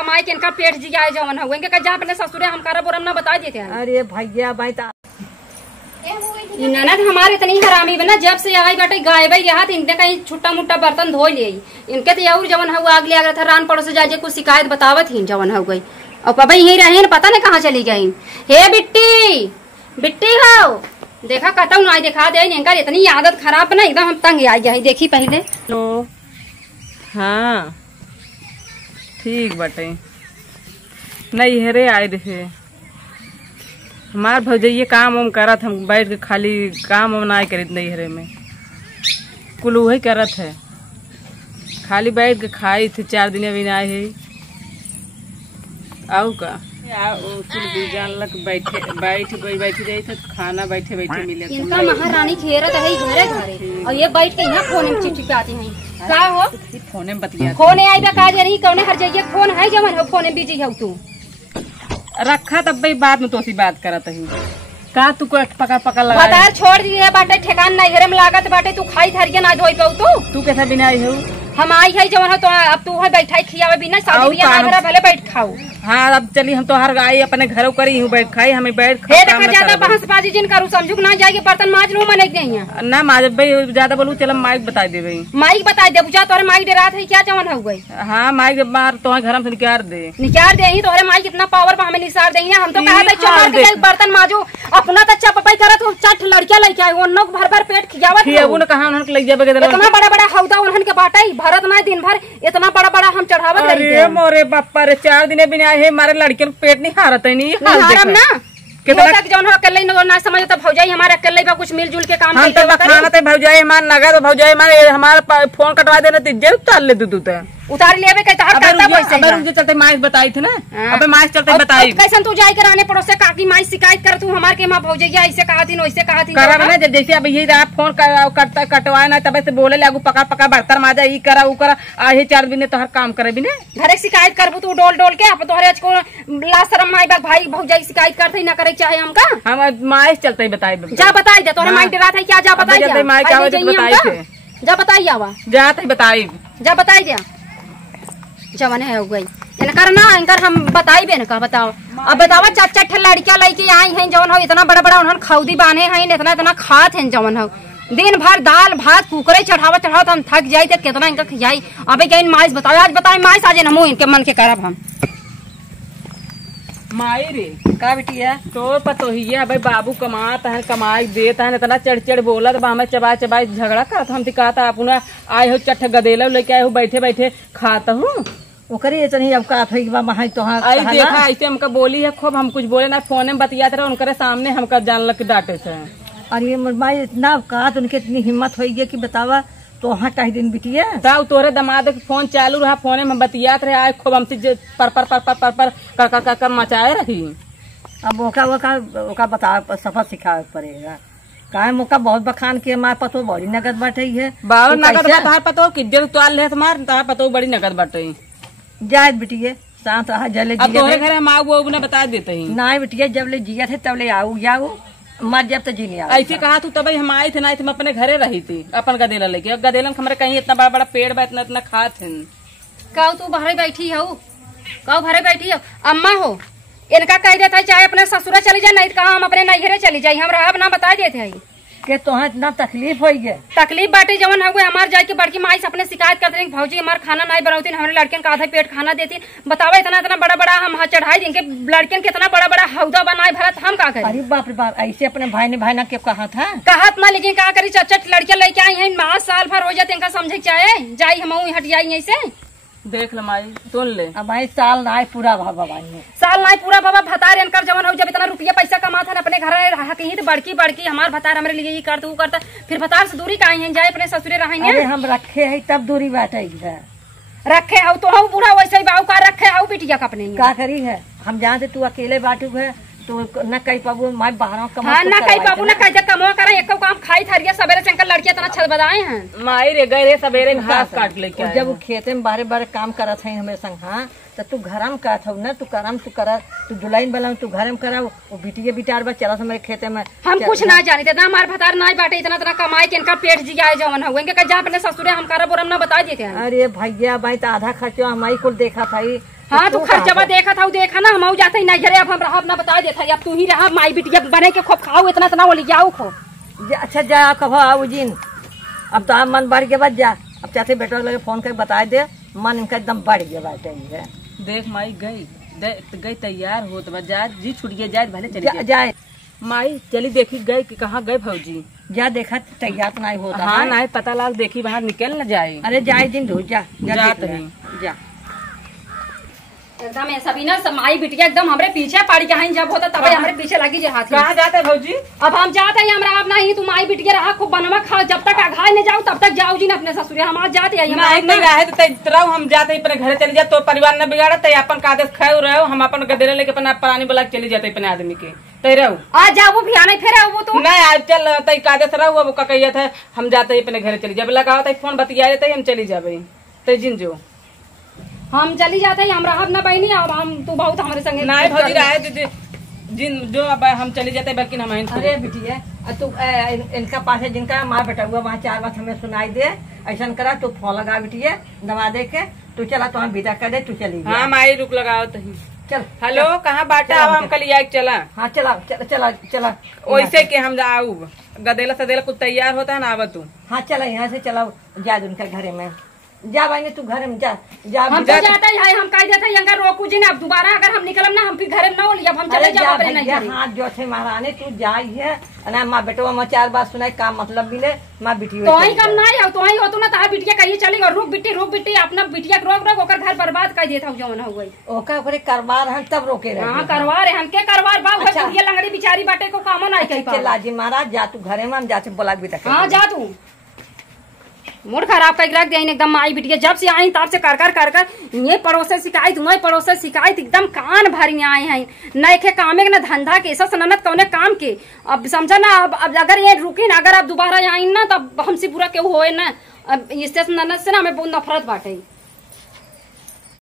कमाई के इनका पेट जिया जवन हुए जा अपने ससुरे हमकारा बोरम ना बता देते हैं। अरे भैया भाई ननद हमारे इतनी हरामी बना जब से आई बेटे गायब ही रहा इनके कहीं छुट्टा मुट्टा बर्तन धो ले इनके तो और जवन हुआ अगले अगर था रान पड़ोस जाजे कुछ शिकायत बतावत ही जवन हो गई और पबई यही रहे पता नहीं कहाँ चली गई। हे बिट्टी बिट्टी हो देखा कहता हूँ ना दिखा दे इनका इतनी आदत खराब ना एकदम हम तंग आ गया देखी पहले। लो हाँ ठीक बटे नहीं हेरे आए रहे हमार भौजैये काम उम करत हम बैठ के खाली काम उम ना करित नहीं हेरे में कुल वही करत है खाली बैठ के खाई थे 4 दिन अभी ना है आओ का कुल भी जानलक बैठे बैठी रही थे खाना बैठे बैठे मिले इनका महारानी खेरत है घरे घरे और ये बैठ के यहाँ फोन में चिपचिपाती हैं क्या हो फोन में बतिया फोन आई बा काज नहीं कौने हर जगह फोन है जवन हो फोन में बिजी हो तू रखा तब भाई बाद में तो बात करत ही का तू को पकड़ लगा बाजार छोड़ दिए बाटे ठेकान नहीं घरे में लागत बाटे तू खाई धरिए ना धोई पाऊ तू कैसा बिना आई हो हम आई है जवन हो तो अब तू है बैठा खियावे बिना शादी बियाह ना भले बैठ खाओ। हाँ अब चली हम तो हर गाय अपने घरों करी हूँ बैठ खाई हमें बैठ देखा ज्यादा बहस बाजी जिन करू समझू ना जाएगी बर्तन माज लू मने नहीं ना माज भाई ज्यादा बोलू चल माइक बता दे भाई माइक बता दे बुझा तोरे माइक डे रात है क्या जवन हो गई। हाँ माइक मार तो घर से निकाल दे ही तोरे माइक इतना पावर पर हमें निसार दे हम तो कहा बर्तन माजो अपना तो चपाई करत चट लड़कियां लेके आए उन भर भर पेट खियावत कहा ले जावे इतना बड़ा बड़ा हौदा उन्हन के बाटा भरत ना दिन भर इतना बड़ा बड़ा हम चढ़ावत अरे मोरे बापा रे 4 दिन बिना है हमारे लड़के पेट नहीं हारत है नहीं हारम ना कितना जौन हो अकेले ना समझ तो भौजाई हमारे अकेले बा कुछ मिलजुल के काम हम तो खाना तो भौजाई हमार नगा तो भौजाई हमारा फोन कटवा देना तो उतार ले तू उतार लेवे के तार करता पैसे मुझे चलते माइस बताई थी ना अबे माइस चलते बताई कैसन तू जाई कराने पड़ोस से काकी माइस शिकायत कर तू हमार के मां भौजैया ऐसे कहा थी वैसे कहा थी करा ना जैसे अब यही रहा फोन करता कटवाए ना तबे से बोले लागू पका बर्तन माजा ई करा ऊ करा आहे 4 दिन तो हर काम करे भी ना घरे शिकायत करबू तू डोल के अब तोहरे को ला शरम माई भाई भौजाई शिकायत करते ना करे चाहे हमका हम माइस चलते बताई जा बताई दे तोहरे माई डरा था क्या जा बताई दे माई का बताई थे जा बताई आवा जा तई बताई जा बताई दे जवन है हो गई इनकर ना इनकर हम बताई बे ना बताओ अब बतावा 4 लड़कियां लेके आई हैं जवन हो इतना बड़ा बड़ा उन्होंने खौदी बांधे हैं इतना खात हैं जवन हो दिन भर दाल भात कुकरे चढ़ावत हम थक जाये थे कितना इनका खियाई अबे क्या माइस बताओ आज बताए माइस आज नमो इनके मन के करब हम माई रे का बिटिया तो पतो ही है भाई बाबू कमाता है कमाई देता है इतना चढ़ बोलत बा हमें चबा झगड़ा करता हम दिखाता अपना आए हो चट्ठ गदेला लेके आए हो बैठे बैठे खाता हूँ ओकरे इतनी अब का वहाँ तो आई देखा ऐसे हमका बोली है खूब हम कुछ बोले ना फोन में बतियाते रहे उनके सामने हमका जानलक डांटे से। अरे माई इतना कहा उनके इतनी हिम्मत होगी कि बतावा तो वहाँ कहीं दिन बिटिया तब तोरे दमाद के फोन चालू रहा फोन में बतियात रहे आए खूब हमसे पर कर मचाए रही। अब ओका बता सफा सिखा पड़ेगा काहे मौका बहुत बखान के मार पतो बड़ी नगद बाटे है बाहर नगद तार पतो किद्दे तोल ले तुम्हार तार पतो बड़ी नगद बाटे जाए बिटिया साथ रहा जले अब तोरे घर हम आओ वो ने बता देते ही ना बिटिया जब ले जिया थे तब ले आओ जाओ मर जब तो जी नहीं आओ ऐसे कहा तू तब हम आए थे ना हम अपने घरे रही थी अपन गदेला लेके गदेला हमारे कहीं इतना बड़ा बड़ा पेड़ बा इतना खात है कहो तू बाहर बैठी हो कहो घरे बैठी हो अम्मा हो इनका कह देता है चाहे अपने ससुरा चली जाए नहीं तो कहा हम अपने नैहरे चली जाये हम रहा ना बता देते हैं के तोहर इतना तकलीफ हो गए तकलीफ बाटे जवन हुए हमार जाके बड़की माई से अपने शिकायत करते हैं भौजी हमार खाना नहीं बनाती हमारे लड़कियन का आधा पेट खाना देती बतावा इतना बड़ा बड़ा हम चढ़ाई देंगे लड़कियन के इतना बड़ा बड़ा हौदा बनाए भरत हम का करें। अरे बाप रे बाप ऐसे अपने भाई ने भाई ना के कहा था कहत ना लेकिन कहा करी 4 लड़कियां लेके आई हैं माँ साल भर हो जाते इनका समझे चाहे जाई हम हट जाई ऐसे देख लो माई सुन ले अब आई साल ना पूरा बाबा साल ना पूरा बाबा भतार इनकर जवन हो जब इतना रुपया पैसा कमाता अपने घर रहा कहीं तो बड़की हमार भतार हमारे लिए ये करता वो करता फिर भतार से दूरी का जाए अपने ससुरे रहेंगे। अरे हम रखे है तब दूरी बाटे रखे हो तो बूढ़ा वैसे ही बाबू का रखे हो बिटिया का अपने का करी है हम जहाँ से तू अकेले बाटू है तो न कही पाबू माई बाहर कमा हाँ न कही पाबू न कही कमो करे एक काम खाई थरिया सवेरे से लड़कियां इतना छल बदाए हैं माई रे गए सवेरे घास काट लेके जब वो खेते में बारे बारे काम करत है हमें संग हाँ तो तू घर में कहत हो न तू करम तू करा तू जुलाई बला तू घर में करा वो बिटिया बिटार बा चला मेरे खेते में हम कुछ ना जाने ना हमारे भतार ना बाटे इतना कमाई के इनका पेट जिया जवन हुए जहाँ अपने ससुरे हम कारा बोरम ना बता देते हैं। अरे भैया भाई तो आधा खर्चो हमारी कुल देखा था हाँ तू खर्चवा देखा था देखा ना हम जाते ही नहीं घरे अब हम रहा ना बता देता अब तू ही रहा माई बिटिया बने के खूब खाओ इतना इतना वो ले जाओ खो अच्छा जा कहो आओ जिन अब तो आप मन बढ़ गया बच जा अब चाहते बेटा लगे फोन करके बता दे मन इनका एकदम बढ़ गया बात है। देख माई गई तैयार हो तो जा जी छूट गया जाए भले चली जाए माई चली देखी गए कि कहाँ गए भौजी जा देखा तैयार तो नहीं होता हाँ ना पता लाग देखी बाहर निकल न जाए अरे जाए दिन धो जा जा एकदम ऐसा भी ना माई बिटिया एकदम हमारे पीछे पड़ गया है जब होता तब हमारे पीछे लगी जे हाथ कहाँ जाते है भौजी अब हम जाते हैं हमरा अब नहीं तू माई बिटिया रहा खूब बनवा खा जब तक आघाई नहीं जाओ तब तक जाओ जी ना अपने ससुर हम आज जाते हैं नहीं रहे तो हम जाते अपने घर चले जाते तो परिवार न बिगाड़ा तो अपन का आदेश खाए रहो हम अपन गदेरे लेके अपना पुरानी बोला चले जाते अपने आदमी के तय रहो आज जाओ भी आने फिर वो तो नहीं आज चल तय का आदेश रहो वो कहिया था हम जाते ही अपने घर चले जब लगाओ तो फोन बतिया देते हम चली जाबे तय जिन जो हम चली जाते हैं हम रहा ना बहनी अब हम तू बहुत हमारे संगे नहीं भौजी रहे जिन जो अब हम चले जाते बल्कि हम अरे बिटिया तू इनका पास है जिनका माँ बेटा हुआ वहाँ 4 बात हमें सुनाई दे ऐसा करा तू फोन लगा बिटिया दवा दे के तू चला तो हम विदा कर दे तू चली हाँ माई रुक लगाओ तो चल हेलो कहाँ बाटा अब हम कल चला हाँ चला चला चला वैसे के हम जाऊ गदेला सदेला कुछ तैयार होता है ना अब तू हाँ चला यहाँ से चला जा उनका घरे में जा भाई तू घर में जा हम तो जाता है हम कह देते हैं रोकू जी ने अब दोबारा अगर हम निकलम ना हम फिर घर में ना होली अब हम चले जाओ अपने नहीं हाथ जो थे महारानी तू जाई है ना माँ बेटो में 4 बात सुनाई का मतलब मिले माँ बिटिया तो ही कम नहीं हो तो ही हो तो ना तार बिटिया कहिए चलेगा रुक बिट्टी अपना बिटिया रोक रोक ओकर घर बर्बाद कर देता जौन हो गई ओकर करवार हम तब रोके रहे हां करवा रहे हम के करवार बा अच्छा। ये लंगड़ी बिचारी बाटे को काम नहीं कही पा लाजी महाराज जा तू घरे में हम जाके बोला भी तक हां जा तू मूड खराब कर रख दिया एकदम माई बिटिया जब से आई तब से कर ये पड़ोसे शिकायत वही पड़ोसे शिकायत एकदम कान भरी आए हैं न एक कामे के न धंधा के ऐसा सनत कौने काम के अब समझा ना अब अगर ये रुकी ना अगर अब दोबारा आई ना तब हमसे बुरा क्यों होए ना अब इससे ननद से ना हमें बहुत नफरत बाटे।